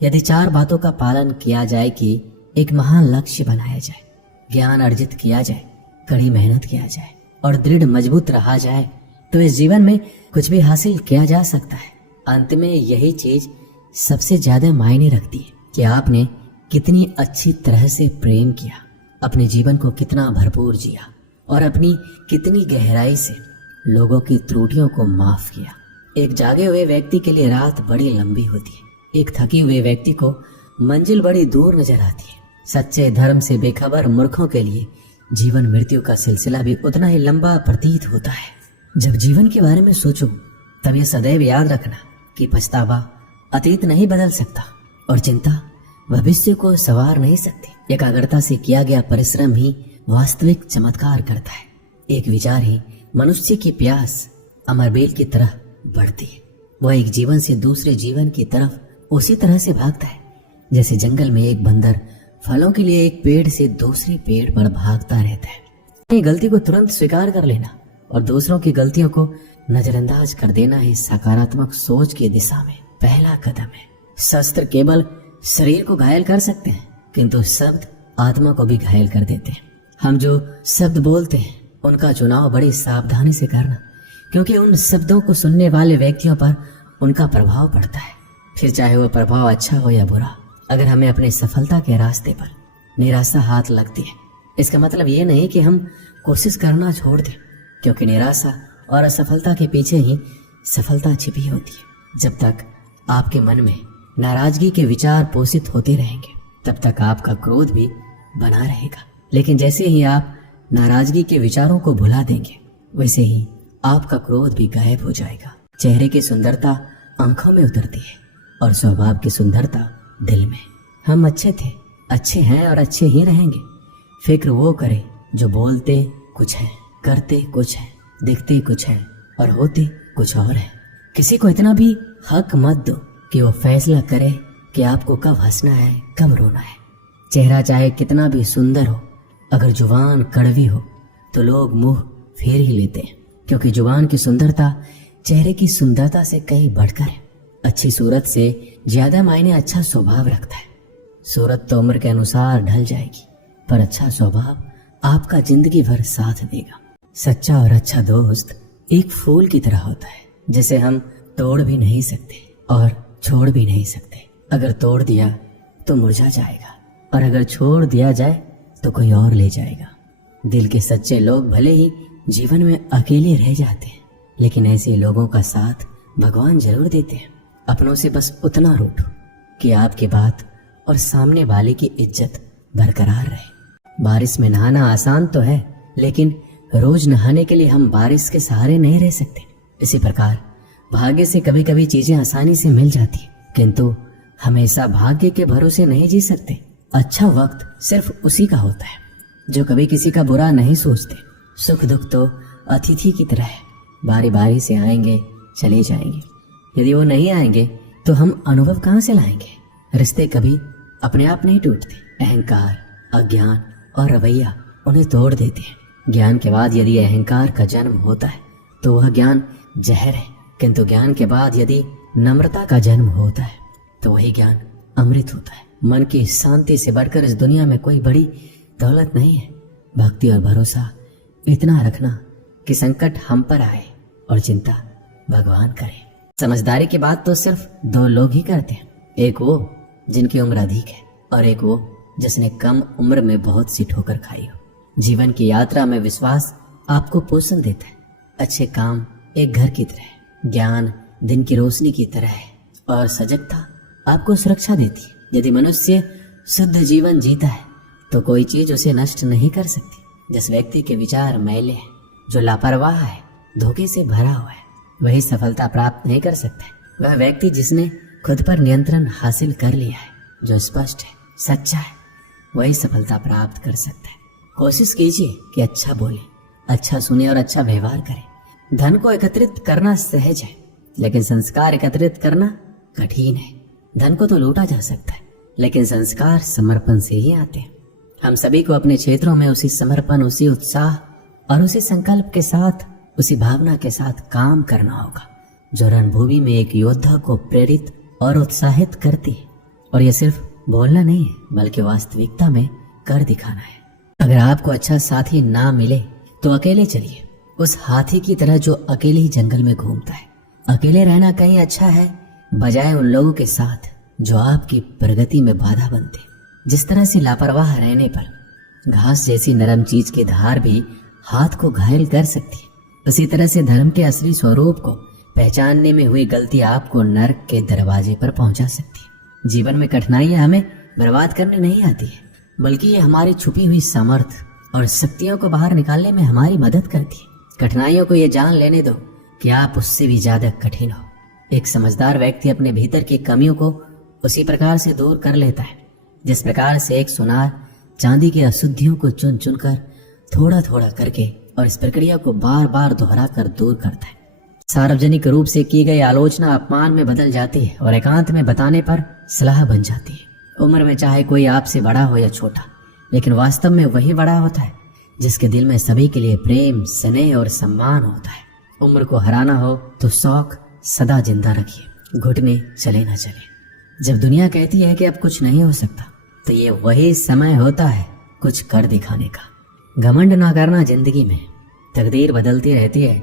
यदि 4 बातों का पालन किया जाए कि एक महान लक्ष्य बनाया जाए, ज्ञान अर्जित किया जाए, कड़ी मेहनत किया जाए और दृढ़ मजबूत रहा जाए, तो इस जीवन में कुछ भी हासिल किया जा सकता है। अंत में यही चीज सबसे ज्यादा मायने रखती है कि आपने कितनी अच्छी तरह से प्रेम किया, अपने जीवन को कितना भरपूर जिया और अपनी कितनी गहराई से लोगों की त्रुटियों को माफ किया। एक जागे हुए व्यक्ति के लिए रात बड़ी लंबी होती है, एक थके हुए व्यक्ति को मंजिल बड़ी दूर नजर आती है। सच्चे धर्म से बेखबर मूर्खों के लिए जीवन मृत्यु का सिलसिला भी उतना ही लंबा प्रतीत होता है। जब जीवन के बारे में सोचो तब यह सदैव याद रखना कि पछतावा अतीत नहीं बदल सकता और चिंता भविष्य को संवार नहीं सकती। एकाग्रता से किया गया परिश्रम ही वास्तविक चमत्कार करता है। एक विचार ही मनुष्य की प्यास अमरबेल की तरह बढ़ती है। वह एक जीवन से दूसरे जीवन की तरफ उसी तरह से भागता है जैसे जंगल में एक बंदर फलों के लिए एक पेड़ से दूसरे पेड़ पर भागता रहता है। अपनी गलती को तुरंत स्वीकार कर लेना और दूसरों की गलतियों को नजरअंदाज कर देना ही सकारात्मक सोच की दिशा में पहला कदम है। शस्त्र केवल शरीर को घायल कर सकते हैं, किंतु शब्द आत्मा को भी घायल कर देते हैं। हम जो शब्द बोलते हैं उनका चुनाव बड़ी सावधानी से करना, क्योंकि उन शब्दों को सुनने वाले व्यक्तियों पर उनका प्रभाव पड़ता है, फिर चाहे वह प्रभाव अच्छा हो या बुरा। अगर हमें अपनी सफलता के रास्ते पर निराशा हाथ लगती है, इसका मतलब ये नहीं कि हम कोशिश करना छोड़ दें, क्योंकि निराशा और असफलता के पीछे ही सफलता छिपी होती है। जब तक आपके मन में नाराजगी के विचार पोषित होते रहेंगे तब तक आपका क्रोध भी बना रहेगा, लेकिन जैसे ही आप नाराजगी के विचारों को भुला देंगे वैसे ही आपका क्रोध भी गायब हो जाएगा। चेहरे की सुंदरता आंखों में उतरती है और स्वभाव की सुंदरता दिल में। हम अच्छे थे, अच्छे हैं और अच्छे ही रहेंगे। फिक्र वो करे जो बोलते कुछ है, करते कुछ है, दिखते कुछ है और होते कुछ और है। किसी को इतना भी हक मत दो कि वो फैसला करे कि आपको कब हंसना है, कब रोना है। चेहरा चाहे कितना भी सुंदर हो, अगर जुबान कड़वी हो तो लोग मुंह फेर ही लेते हैं, क्योंकि जुबान की सुंदरता चेहरे की सुंदरता से कहीं बढ़कर है। अच्छी सूरत से ज्यादा मायने अच्छा स्वभाव रखता है। सूरत तो उम्र के अनुसार ढल जाएगी, पर अच्छा स्वभाव आपका जिंदगी भर साथ देगा। सच्चा और अच्छा दोस्त एक फूल की तरह होता है, जिसे हम तोड़ भी नहीं सकते और छोड़ भी नहीं सकते। अगर तोड़ दिया तो मुरझा जाएगा और अगर छोड़ दिया जाए तो कोई और ले जाएगा। दिल के सच्चे लोग भले ही जीवन में अकेले रह जाते हैं, लेकिन ऐसे लोगों का साथ भगवान जरूर देते हैं। अपनों से बस उतना रूठो कि आपकी बात और सामने वाले की इज्जत बरकरार रहे। बारिश में नहाना आसान तो है, लेकिन रोज नहाने के लिए हम बारिश के सहारे नहीं रह सकते। इसी प्रकार भाग्य से कभी कभी चीजें आसानी से मिल जाती, किंतु हमेशा भाग्य के भरोसे नहीं जी सकते। अच्छा वक्त सिर्फ उसी का होता है जो कभी किसी का बुरा नहीं सोचते। सुख दुख तो अतिथि की तरह है, बारी बारी से आएंगे चले जाएंगे। यदि वो नहीं आएंगे तो हम अनुभव कहाँ से लाएंगे। रिश्ते कभी अपने आप नहीं टूटते, अहंकार, अज्ञान और रवैया उन्हें तोड़ देते हैं। ज्ञान के बाद यदि अहंकार का जन्म होता है तो वह ज्ञान जहर है, किंतु ज्ञान के बाद यदि नम्रता का जन्म होता है तो वही ज्ञान अमृत होता है। मन की शांति से बढ़कर इस दुनिया में कोई बड़ी दौलत नहीं है। भक्ति और भरोसा इतना रखना कि संकट हम पर आए और चिंता भगवान करे। समझदारी की बात तो सिर्फ 2 लोग ही करते हैं, एक वो जिनकी उम्र अधिक है और एक वो जिसने कम उम्र में बहुत सी ठोकर खाई हो। जीवन की यात्रा में विश्वास आपको पोषण देता है। अच्छे काम एक घर की तरह है, ज्ञान दिन की रोशनी की तरह है और सजगता आपको सुरक्षा देती है। यदि मनुष्य शुद्ध जीवन जीता है तो कोई चीज उसे नष्ट नहीं कर सकती। जिस व्यक्ति के विचार मैले हैं, जो लापरवाह है, धोखे से भरा हुआ है, वही सफलता प्राप्त नहीं कर सकता है। वह व्यक्ति जिसने खुद पर नियंत्रण हासिल कर लिया है, जो स्पष्ट है, सच्चा है, वही सफलता प्राप्त कर सकता है। कोशिश कीजिए कि अच्छा बोले, अच्छा सुने और अच्छा व्यवहार करें। धन को एकत्रित करना सहज है, लेकिन संस्कार एकत्रित करना कठिन है। धन को तो लूटा जा सकता है, लेकिन संस्कार समर्पण से ही आते हैं। हम सभी को अपने क्षेत्रों में उसी समर्पण, उसी उत्साह और उसी संकल्प के साथ, उसी भावना के साथ काम करना होगा जो रणभूमि में एक योद्धा को प्रेरित और उत्साहित करती है। और ये सिर्फ बोलना नहीं है, बल्कि वास्तविकता में कर दिखाना है। अगर आपको अच्छा साथी ना मिले तो अकेले चलिए, उस हाथी की तरह जो अकेले ही जंगल में घूमता है। अकेले रहना कहीं अच्छा है बजाय उन लोगों के साथ जो आपकी प्रगति में बाधा बनते। जिस तरह से लापरवाह रहने पर घास जैसी नरम चीज की धार भी हाथ को घायल कर सकती है, उसी तरह से धर्म के असली स्वरूप को पहचानने में हुई गलती आपको नर्क के दरवाजे पर पहुंचा सकती है। जीवन में कठिनाइयां हमें बर्बाद करने नहीं आती है, बल्कि ये हमारी छुपी हुई सामर्थ और शक्तियों को बाहर निकालने में हमारी मदद करती है। कठिनाइयों को ये जान लेने दो कि आप उससे भी ज्यादा कठिन हो। एक समझदार व्यक्ति अपने भीतर की कमियों को उसी प्रकार से दूर कर लेता है जिस प्रकार से एक सुनार चांदी की अशुद्धियों को चुन चुन कर थोड़ा थोड़ा करके और इस प्रक्रिया को बार बार दोहरा कर दूर करता है। सार्वजनिक रूप से की गई आलोचना अपमान में बदल जाती है और एकांत में बताने पर सलाह बन जाती है। उम्र में चाहे कोई आपसे बड़ा हो या छोटा, लेकिन वास्तव में वही बड़ा होता है जिसके दिल में सभी के लिए प्रेम, स्नेह और सम्मान होता है। उम्र को हराना हो तो शौक सदा जिंदा रखिए, घुटने चले ना चले। जब दुनिया कहती है कि अब कुछ नहीं हो सकता, तो ये वही समय होता है कुछ कर दिखाने का। घमंड ना करना जिंदगी में। तकदीर बदलती रहती है,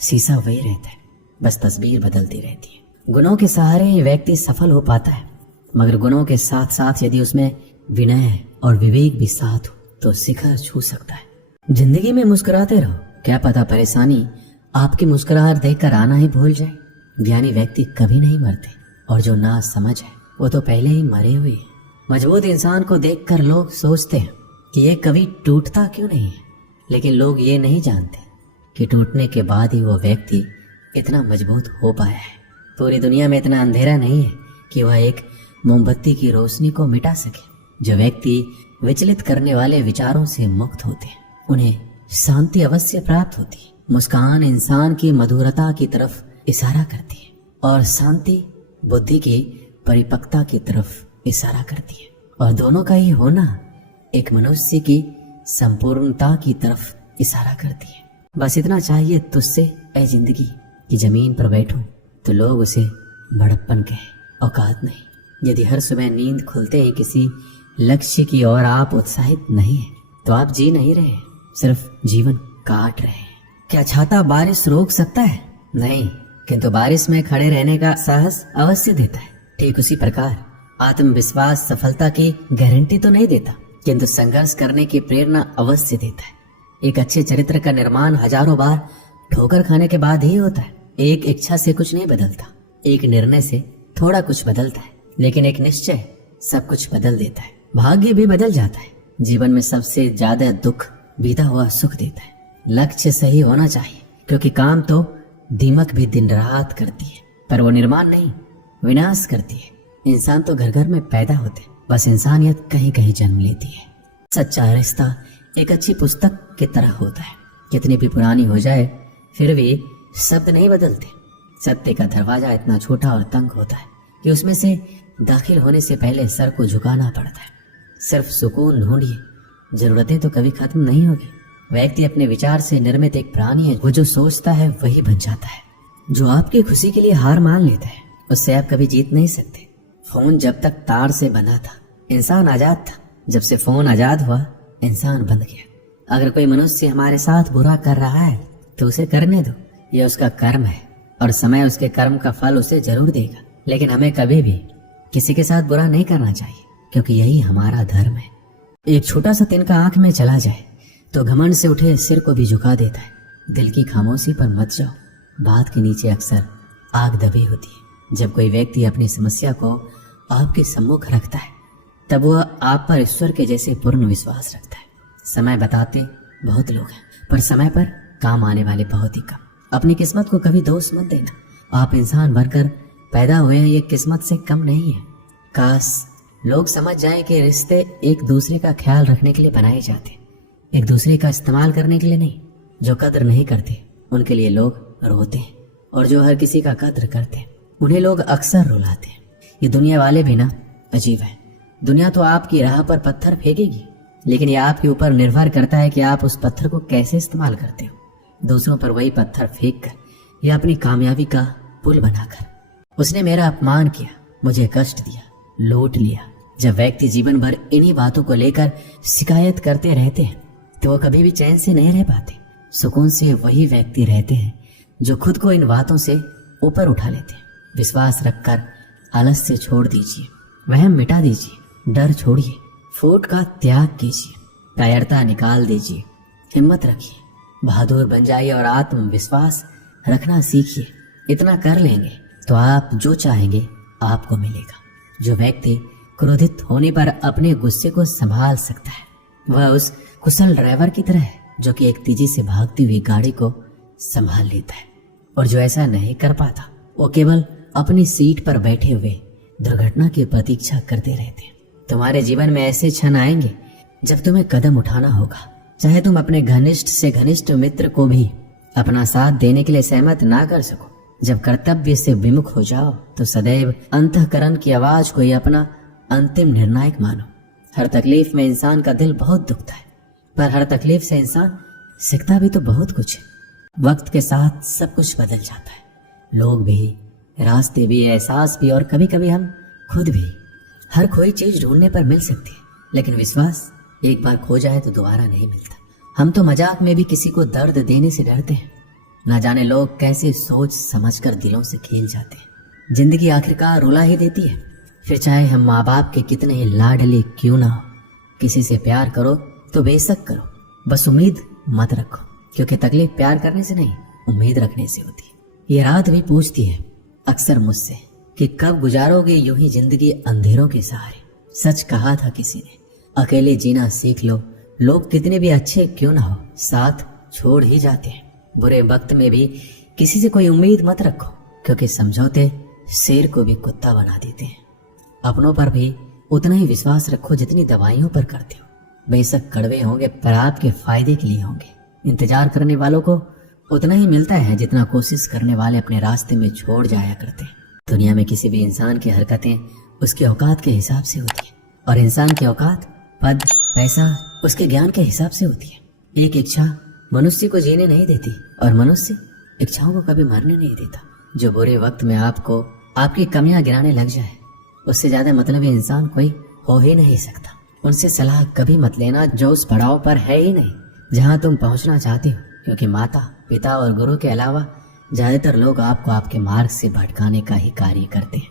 शीशा वही रहता है, बस तस्वीर बदलती रहती है। गुणों के सहारे ही व्यक्ति सफल हो पाता है, मगर गुणों के साथ साथ यदि उसमें विनय और विवेक भी साथ हो तो शिखर छू सकता है। जिंदगी में मुस्कुराते रहो, क्या पता परेशानी आपकी मुस्कुराहट देखकर आना ही भूल जाए। ज्ञानी व्यक्ति कभी नहीं मरते और जो ना समझ है वो तो पहले ही मरे हुए हैं। मजबूत इंसान को देखकर लोग सोचते हैं कि ये कभी टूटता क्यों नहीं है, लेकिन लोग ये नहीं जानते कि टूटने के बाद ही वो व्यक्ति इतना मजबूत हो पाया है। पूरी दुनिया में इतना अंधेरा नहीं है कि वह एक मोमबत्ती की रोशनी को मिटा सके। जो व्यक्ति विचलित करने वाले विचारों से मुक्त होते हैं उन्हें शांति अवश्य प्राप्त होती है। मुस्कान इंसान की मधुरता की तरफ इशारा करती है और शांति बुद्धि की परिपक्वता की तरफ इशारा करती है, और दोनों का ही होना एक मनुष्य की संपूर्णता की तरफ इशारा करती है। बस इतना चाहिए तुझसे ऐ जिंदगी कि जमीन पर बैठो तो लोग उसे बड़प्पन कहे, औकात नहीं। यदि हर सुबह नींद खुलते ही किसी लक्ष्य की ओर आप उत्साहित नहीं है तो आप जी नहीं रहे, सिर्फ जीवन काट रहे हैं। क्या छाता बारिश रोक सकता है? नहीं, किंतु बारिश में खड़े रहने का साहस अवश्य देता है। ठीक उसी प्रकार आत्मविश्वास सफलता की गारंटी तो नहीं देता, किंतु संघर्ष करने की प्रेरणा अवश्य देता है। एक अच्छे चरित्र का निर्माण हजारों बार ठोकर खाने के बाद ही होता है। एक इच्छा से कुछ नहीं बदलता, एक निर्णय से थोड़ा कुछ बदलता है, लेकिन एक निश्चय सब कुछ बदल देता है। भाग्य भी बदल जाता है। जीवन में सबसे ज्यादा दुख बीता हुआ सुख देता है। लक्ष्य सही होना चाहिए, क्योंकि काम तो दीमक भी दिन रात करती है, पर वो निर्माण नहीं, विनाश करती है। इंसान तो घर घर में पैदा होते, बस इंसानियत कहीं कहीं जन्म लेती है। सच्चा रिश्ता एक अच्छी पुस्तक की तरह होता है, कितनी भी पुरानी हो जाए फिर भी शब्द नहीं बदलते। सत्य का दरवाजा इतना छोटा और तंग होता है कि उसमें से दाखिल होने से पहले सर को झुकाना पड़ता है। सिर्फ सुकून ढूंढिए, जरूरतें तो कभी खत्म नहीं होगी। व्यक्ति अपने विचार से निर्मित एक प्राणी है, वो जो सोचता है वही बन जाता है। जो आपकी खुशी के लिए हार मान लेता है उससे आप कभी जीत नहीं सकते। फोन जब तक तार से बंधा था इंसान आजाद था, जब से फोन आजाद हुआ इंसान बंध गया। अगर कोई मनुष्य हमारे साथ बुरा कर रहा है तो उसे करने दो, ये उसका कर्म है और समय उसके कर्म का फल उसे जरूर देगा। लेकिन हमें कभी भी किसी के साथ बुरा नहीं करना चाहिए, क्योंकि यही हमारा धर्म है। एक छोटा सा तिनका आंख में चला जाए तो घमंड से उठे सिर को भी झुका देता है। दिल की खामोशी पर मत जाओ, बात के नीचे अक्सर आग दबी होती है। जब कोई व्यक्ति अपनी समस्या को आपके सम्मुख रखता है तब वह आप पर ईश्वर के जैसे पूर्ण विश्वास रखता है। समय बताते बहुत लोग हैं, पर समय पर काम आने वाले बहुत ही कम। अपनी किस्मत को कभी दोष मत देना। आप इंसान बनकर पैदा हुए हैं, ये किस्मत से कम नहीं है। काश लोग समझ जाएं कि रिश्ते एक दूसरे का ख्याल रखने के लिए बनाए जाते, एक दूसरे का इस्तेमाल करने के लिए नहीं। जो कद्र नहीं करते उनके लिए लोग रोते हैं, और जो हर किसी का कद्र करते हैं उन्हें लोग अक्सर रुलाते हैं। ये दुनिया वाले भी ना अजीब है। दुनिया तो आपकी राह पर पत्थर फेंकेगी, लेकिन ये आपके ऊपर निर्भर करता है कि आप उस पत्थर को कैसे इस्तेमाल करते हो। दूसरों पर वही पत्थर फेंक कर या अपनी कामयाबी का पुल बनाकर। उसने मेरा अपमान किया, मुझे कष्ट दिया, लूट लिया। जब व्यक्ति जीवन भर इन्हीं बातों को लेकर शिकायत करते रहते हैं तो वो कभी भी चैन से नहीं रह पाते। सुकून से वही व्यक्ति रहते हैं जो खुद को इन बातों से ऊपर उठा लेते हैं। विश्वास रखकर आलस्य छोड़ दीजिए, वहम मिटा दीजिए, डर छोड़िए, फूट का त्याग कीजिए, कायरता निकाल दीजिए, हिम्मत रखिए, बहादुर बन जाइए और आत्मविश्वास रखना सीखिए। इतना कर लेंगे तो आप जो चाहेंगे आपको मिलेगा। जो व्यक्ति क्रोधित होने पर अपने गुस्से को संभाल सकता है वह उस कुशल ड्राइवर की तरह है जो कि एक तेजी से भागती हुई गाड़ी को संभाल लेता है। और जो ऐसा नहीं कर पाता वो केवल अपनी सीट पर बैठे हुए दुर्घटना की प्रतीक्षा करते रहते हैं। तुम्हारे जीवन में ऐसे क्षण आएंगे जब तुम्हें कदम उठाना होगा, चाहे तुम अपने घनिष्ठ से घनिष्ठ मित्र को भी अपना साथ देने के लिए सहमत ना कर सको। जब कर्तव्य से विमुख हो जाओ तो सदैव अंतःकरण की आवाज को ही अपना अंतिम निर्णायक मानो। हर तकलीफ में इंसान का दिल बहुत दुखता है, पर हर तकलीफ से इंसान सीखता भी तो बहुत कुछ है। वक्त के साथ सब कुछ बदल जाता है, लोग भी, रास्ते भी, एहसास भी और कभी कभी हम खुद भी। हर खोई चीज ढूंढने पर मिल सकती है, लेकिन विश्वास एक बार खो जाए तो दोबारा नहीं मिलता। हम तो मजाक में भी किसी को दर्द देने से डरते हैं। ना जाने लोग कैसे सोच समझकर दिलों से खेल जाते हैं। जिंदगी आखिरकार रुला ही देती है, फिर चाहे हम माँ बाप के कितने ही लाडले क्यों ना हो। किसी से प्यार करो तो बेशक करो, बस उम्मीद मत रखो, क्योंकि तकलीफ प्यार करने से नहीं उम्मीद रखने से होती है। ये रात भी पूछती है अक्सर मुझसे कि कब गुजारोगे यूं ही जिंदगी अंधेरों के सहारे। सच कहा था किसी ने, अकेले जीना सीख लो, लोग कितने भी अच्छे क्यों ना हो साथ छोड़ ही जाते हैं। बुरे वक्त में भी किसी से कोई उम्मीद मत रखो, क्योंकि समझौते शेर को भी कुत्ता बना देते हैं। अपनों पर भी उतना ही विश्वास रखो जितनी दवाइयों पर करते हो। बेशक कड़वे होंगे पर आपके फायदे के लिए होंगे। इंतजार करने वालों को उतना ही मिलता है जितना कोशिश करने वाले अपने रास्ते में छोड़ जाया करते हैं। दुनिया में किसी भी इंसान की हरकतें उसके औकात के हिसाब से होती है, और इंसान की औकात पद, पैसा उसके ज्ञान के हिसाब से होती है। एक इच्छा मनुष्य को जीने नहीं देती और मनुष्य इच्छाओं को कभी मरने नहीं देता। जो बुरे वक्त में आपको आपकी कमियां गिराने लग जाए उससे ज्यादा मतलबी इंसान कोई हो ही नहीं सकता। उनसे सलाह कभी मत लेना जो उस पड़ाव पर है ही नहीं जहां तुम पहुंचना चाहते हो, क्योंकि माता, पिता और गुरु के अलावा ज्यादातर लोग आपको आपके मार्ग से भटकाने का ही कार्य करते हैं।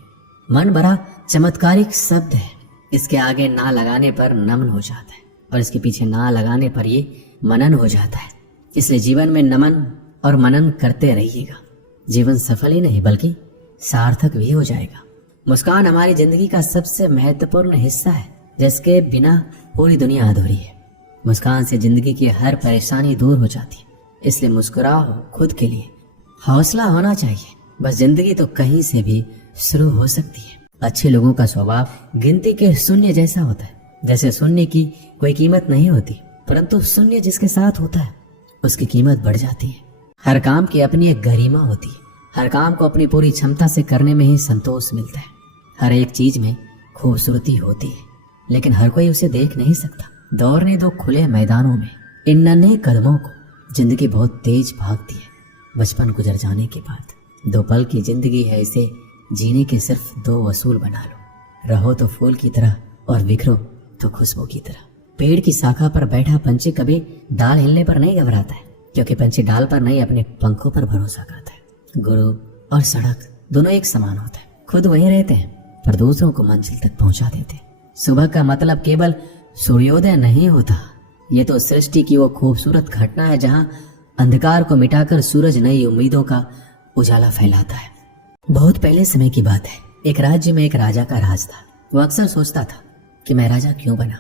मन बड़ा चमत्कारिक शब्द है, इसके आगे ना लगाने पर नमन हो जाता है और इसके पीछे ना लगाने पर ये मनन हो जाता है। इसलिए जीवन में नमन और मनन करते रहिएगा। जीवन सफल ही नहीं बल्कि सार्थक भी हो जाएगा। मुस्कान हमारी जिंदगी का सबसे महत्वपूर्ण हिस्सा है, जिसके बिना पूरी दुनिया अधूरी है। मुस्कान से जिंदगी की हर परेशानी दूर हो जाती है। इसलिए मुस्कुराओ खुद के लिए, हौसला होना चाहिए। बस जिंदगी तो कहीं से भी शुरू हो सकती है। अच्छे लोगों का स्वभाव गिनती के शून्य जैसा होता है। जैसे शून्य की कोई कीमत नहीं होती, परंतु शून्य जिसके साथ होता है उसकी कीमत बढ़ जाती है। हर काम की अपनी एक गरिमा होती है। हर काम को अपनी पूरी क्षमता से करने में ही संतोष मिलता है। हर एक चीज में खूबसूरती होती है, लेकिन हर कोई उसे देख नहीं सकता। दौड़ने दो खुले मैदानों में इन नन्हे कदमों को, जिंदगी बहुत तेज भागती है। बचपन गुजर जाने के बाद 2 पल की जिंदगी है, इसे जीने के सिर्फ 2 वसूल बना लो। रहो तो फूल की तरह और बिखरो तो खुशबू की तरह। पेड़ की शाखा पर बैठा पंछी कभी डाल हिलने पर नहीं घबराता है, क्योंकि पंछी डाल पर नहीं अपने पंखों पर भरोसा करता है। गुरु और सड़क दोनों एक समान होता है। खुद वहीं रहते हैं पर दूसरों को मंजिल तक पहुंचा देते हैं। सुबह का मतलब केवल सूर्योदय नहीं होता, ये तो सृष्टि की वो खूबसूरत घटना है जहां अंधकार को मिटाकर सूरज नई उम्मीदों का उजाला फैलाता है। बहुत पहले समय की बात है, एक राज्य में एक राजा का राज था। वो अक्सर सोचता था कि मैं राजा क्यों बना।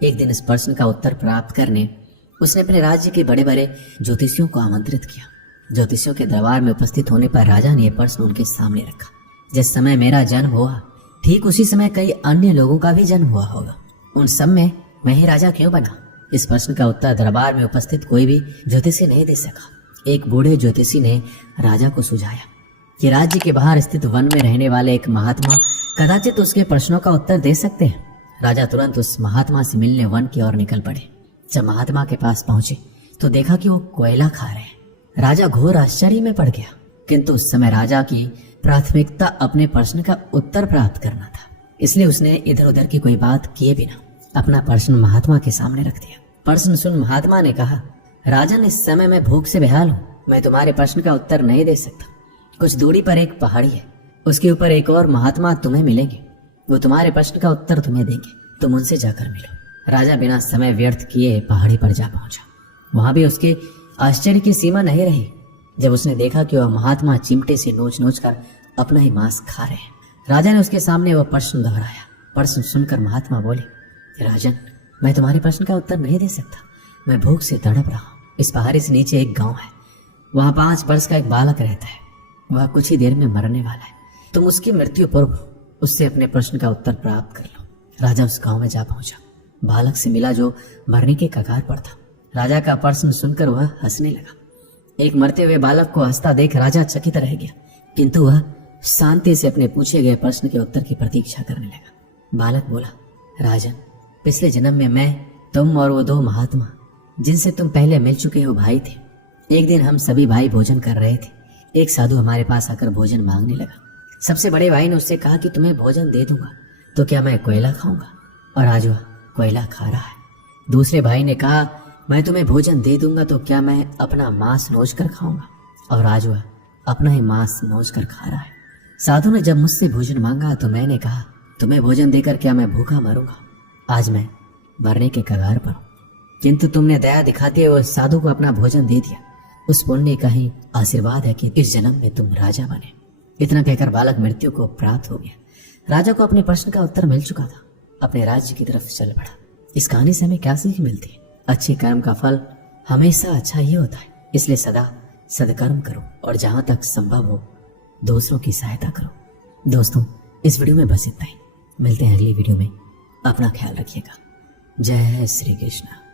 एक दिन इस प्रश्न का उत्तर प्राप्त करने उसने अपने राज्य के बड़े बड़े ज्योतिषियों को आमंत्रित किया। ज्योतिषियों के दरबार में उपस्थित होने पर राजा ने यह प्रश्न उनके सामने रखा, जिस समय मेरा जन्म हुआ ठीक उसी समय कई अन्य लोगों का भी जन्म हुआ होगा, उन सब में मैं ही राजा क्यों बना। इस प्रश्न का उत्तर दरबार में उपस्थित कोई भी ज्योतिषी नहीं दे सका। एक बूढ़े ज्योतिषी ने राजा को सुझाया कि राज्य के बाहर स्थित वन में रहने वाले एक महात्मा कदाचित उसके प्रश्नों का उत्तर दे सकते हैं। राजा तुरंत उस महात्मा से मिलने वन की ओर निकल पड़े। जब महात्मा के पास पहुंचे तो देखा कि वो कोयला खा रहे हैं। राजा घोर आश्चर्य में पड़ गया, किंतु उस समय राजा की प्राथमिकता अपने प्रश्न का उत्तर प्राप्त करना था। इसलिए उसने इधर उधर की कोई बात किए बिना अपना प्रश्न महात्मा के सामने रख दिया। प्रश्न सुन महात्मा ने कहा, राजन, इस समय मैं भूख से बेहाल हूँ, मैं तुम्हारे प्रश्न का उत्तर नहीं दे सकता। कुछ दूरी पर एक पहाड़ी है, उसके ऊपर एक और महात्मा तुम्हें मिलेंगे, वो तुम्हारे प्रश्न का उत्तर तुम्हें देंगे, तुम उनसे जाकर मिलो। राजा बिना समय व्यर्थ किए पहाड़ी पर जा पहुंचा। वहां भी उसके आश्चर्य की सीमा नहीं रही जब उसने देखा कि वह महात्मा चिमटे से नोच नोच कर अपना ही मांस खा रहे हैं। राजा ने उसके सामने वह प्रश्न दोहराया। प्रश्न सुनकर महात्मा बोले, राजन, मैं तुम्हारे प्रश्न का उत्तर नहीं दे सकता, मैं भूख से तड़प रहा हूँ। इस पहाड़ी से नीचे एक गांव है, वहां 5 वर्ष का एक बालक रहता है, वह कुछ ही देर में मरने वाला है, तुम उसकी मृत्यु पूर्व उससे अपने प्रश्न का उत्तर प्राप्त कर लो। राजा उस गांव में जा पहुंचा, बालक से मिला जो मरने के कगार पर था। राजा का प्रश्न सुनकर वह हंसने लगा। एक मरते हुए बालक को हंसता देख राजा चकित रह गया, किंतु वह शांति से अपने पूछे गए प्रश्न के उत्तर की प्रतीक्षा करने लगा। बालक बोला, राजन, पिछले जन्म में मैं, तुम और वो 2 महात्मा जिनसे तुम पहले मिल चुके हो भाई थे। एक दिन हम सभी भाई भोजन कर रहे थे, एक साधु हमारे पास आकर भोजन मांगने लगा। सबसे बड़े भाई ने उससे कहा कि तुम्हें भोजन दे दूंगा तो क्या मैं कोयला खाऊंगा, और आज वह कोयला खा रहा है। दूसरे भाई ने कहा, मैं तुम्हें भोजन दे दूंगा तो क्या मैं अपना मांस नोच कर खाऊंगा, और आज वह अपना ही मांस नोच कर खा रहा है। साधु ने जब मुझसे भोजन मांगा तो मैंने कहा, तुम्हें भोजन देकर क्या मैं भूखा मरूंगा, आज मैं मरने के कगार पर हूं, किंतु तुमने दया दिखाते हुए साधु को अपना भोजन दे दिया। उस पुण्य का ही आशीर्वाद है कि इस जन्म में तुम राजा बने। इतना कहकर बालक मृत्यु को प्राप्त हो गया। राजा को अपने प्रश्न का उत्तर मिल चुका था, अपने राज्य की तरफ चल पड़ा। इस कहानी से हमें क्या सीख मिलती है? अच्छे कर्म का फल हमेशा अच्छा ही होता है, इसलिए सदा सदकर्म करो और जहां तक संभव हो दूसरों की सहायता करो। दोस्तों, इस वीडियो में बस इतना ही। मिलते हैं अगली वीडियो में। अपना ख्याल रखिएगा। जय श्री कृष्ण।